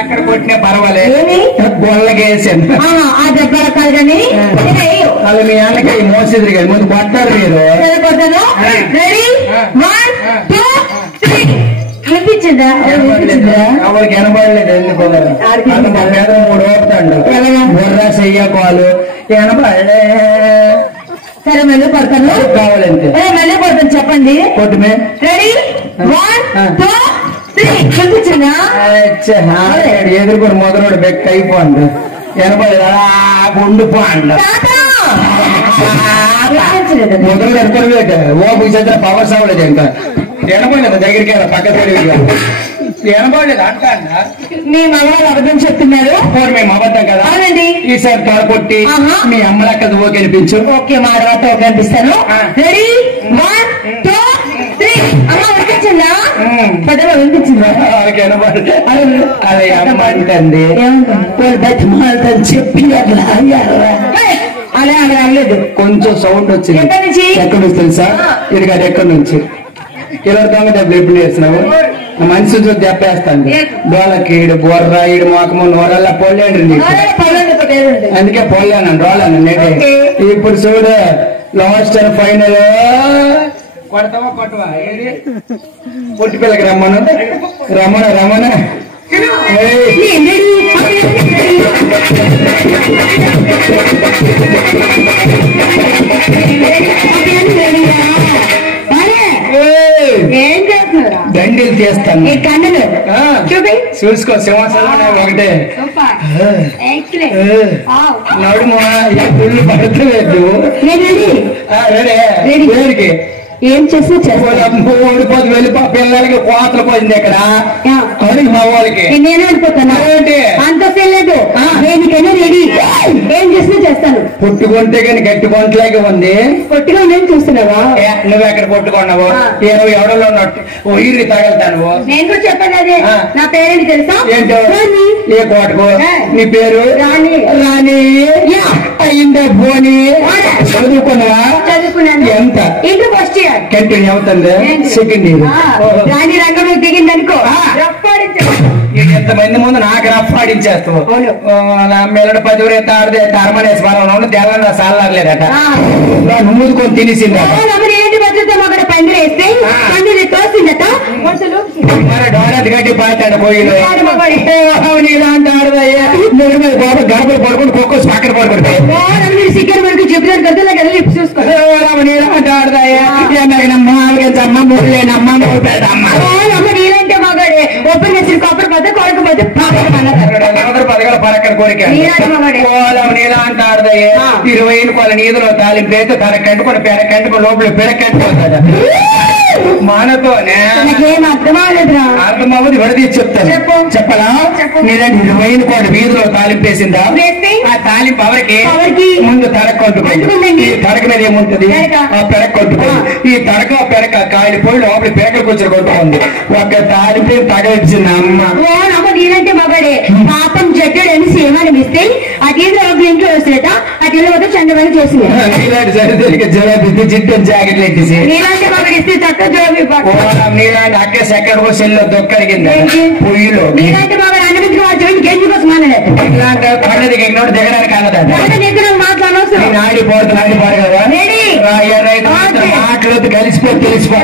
ఎక్కడ కొట్టినా పర్వాలేదు గొల్లకేసాను ఆ దెబ్బ రకాలు కానీ అలా మీ అన్నకి మోసేది కదా ముందు కొట్టారు మీరు రెడీ 1 2 3 వినిపించిందా ఎవరికి వినబడలేదు ఎందుకు మీద 3 ఓపుతాడు బుర్రా చెయ్య పాలు వినబడలే సరే మళ్ళీ పడతాను కావాలంటే మళ్ళీ పడతాను చెప్పండి కొట్టుమే రెడీ 1 2 3 వినిపించిందా ఎదురుకొని మొదలు బెక్క అయిపోండు వినబడలేదు అలా ఉండిపోండు మొదలు ఎడుకోలేదు ఓపు చదివిన పవర్ సావలేదు ఇంకా వినబడలేదు దగ్గరికి పక్క తెలియదు వినబడలేదు అంట మీ మగవాళ్ళు అబద్ధం చెప్తున్నారు మేము అబద్ధం కదా అవునండి ఈసారి తలకొట్టి మీ అమ్మలక్కది ఓ కనిపించు ఓకే మా తర్వాత ఓ కనిపిస్తాను రెడీ 1 2 3 అమ్మ వినిపించిందా పదలో వినిపించిందా అదే అమ్మ అంటుంది బతిమాలని చెప్పి అలా అలా అనలేదు కొంచెం సౌండ్ వచ్చింది ఎక్కడి నుంచి ఎక్కడి నుంచి తెలుసా ఇది కాదు ఎక్కడి నుంచి కిలో దొంగ దెబ్బలు ఎప్పుడు వేసినావు మనిషి చూసి దెబ్బేస్తాను డోలకి ఈడు బొర్ర ఈడు మోకము నోరల్లా పోలేండి నీకు అందుకే పోలేను రోలను నేనే ఇప్పుడు చూడు లాస్ట్ అండ్ ఫైనల్ కొడతావా కొట్టవా ఏది పొట్టి పిల్లకి రమ్మను రమణ రమణ ఏం చేస్తున్నారా దండీలు తీస్తాను కన్నులు చూసుకో సింహాసనం ఒకటే నడుము పుల్లు పడతలేదు వేడికి ఏం చేసి ఓడిపోతుంది వెళ్ళిపో పిల్లలకి కోతలు పోయింది ఇక్కడ అడిగి మా వాళ్ళకి నేను వెళ్ళిపోతాను అంత తెలియదు దేనికైనా రెడీ ఏం చేసి చేస్తాను పొట్టుకుంటే కానీ గట్టి కొంటలాగే ఉంది పొట్టిగా నేను చూస్తున్నావా నువ్వు ఎక్కడ పొట్టుకున్నావు నువ్వు ఎవడలో ఇరి తగలుతాను నేను కూడా చెప్పాను అదే నా పేరేంటి తెలుసా ఏంటో ఏ కోటకు నీ పేరు రాణి రాణి అయిందా పోనీ చదువుకున్నావా చదువుకున్నాను ఎంత ఇంటి ఫస్ట్ ఇయర్ కంటిన్యూ అవుతుంది సెకండ్ ఇయర్ రాణి రంగంలో దిగిందనుకో ఎంతమంది ముందు నాకు రఫాడించేస్తావు నా మెల్లడ 10 ఊరు ఆడితే తరమనేసి మనం తెల్ల సాలలేదట ముందుకొని తినేసిందట ఏంటి భద్రత అక్కడ పందిరి వేస్తే పందిరి తోసిందట డోలెట్ గట్టి పాటాడు పోయిలు గడపలు పడుకుని కుక్కస్ పక్కన పడుకుంటాయి సిగ్గర్ వరకు చెప్పినారు కదా కదా లిప్స్ చూసుకోనమ్మా నీలంటే మగాడే ఓపెన్ చేసిన కొబ్బరి పోతే కొడుకు పోతే పదగల పరక్కన కోరిక నీలా అంటే ఆడదయ్యే 20 కొల నీదులో తాలింపు వేస్తే తరకంటుకొని పెరకంటుకొని లోపల పెరకంటుకుందా మానతోనే అర్థమవులేదురా అర్థమవుది విడదీసి చెప్తాను చెప్పలా నీలాంటి 20 కోటి వీధిలో తాలింపు వేసిందా ఆ తాలింపు ఎవరికి ముందు తరకొంటుకుంది ఈ తడక మీద ఏముంటది ఆ పెరక కొట్టుకుంది ఈ తడక పెరక కాలిపోయి లోపల పెరకలు కూర్చొని కొట్టుకుంది ఒక తాలింపు తగలిచ్చింది అమ్మ నీలంటే మగాడే పాపం జడ్డు అని సేవనిస్తే అది ఇంట్లో వస్తాడట అది పోతే చంద్రబాబు చేసింది నీలాంటి సరిదిరిగి జవాబు జిట్టు జాకెట్లు ఎట్టేసి నీలాంటి మగాడు ఇస్తే చక్క జవాబు నీలాంటి అక్క సెకండ్ సెల్లో దొక్కడిగింది పొయ్యిలో నీలాంటి మగాడు అనిపించుకోవచ్చు గెంజి కోసం ఇలాంటి పండుగ ఎన్నోటి దిగడానికి అన్నదా మాట్లాడవచ్చు ఆడిపోతుంది ఆడిపోడు కదా మాట్లాడుతూ కలిసిపో తెలిసిపో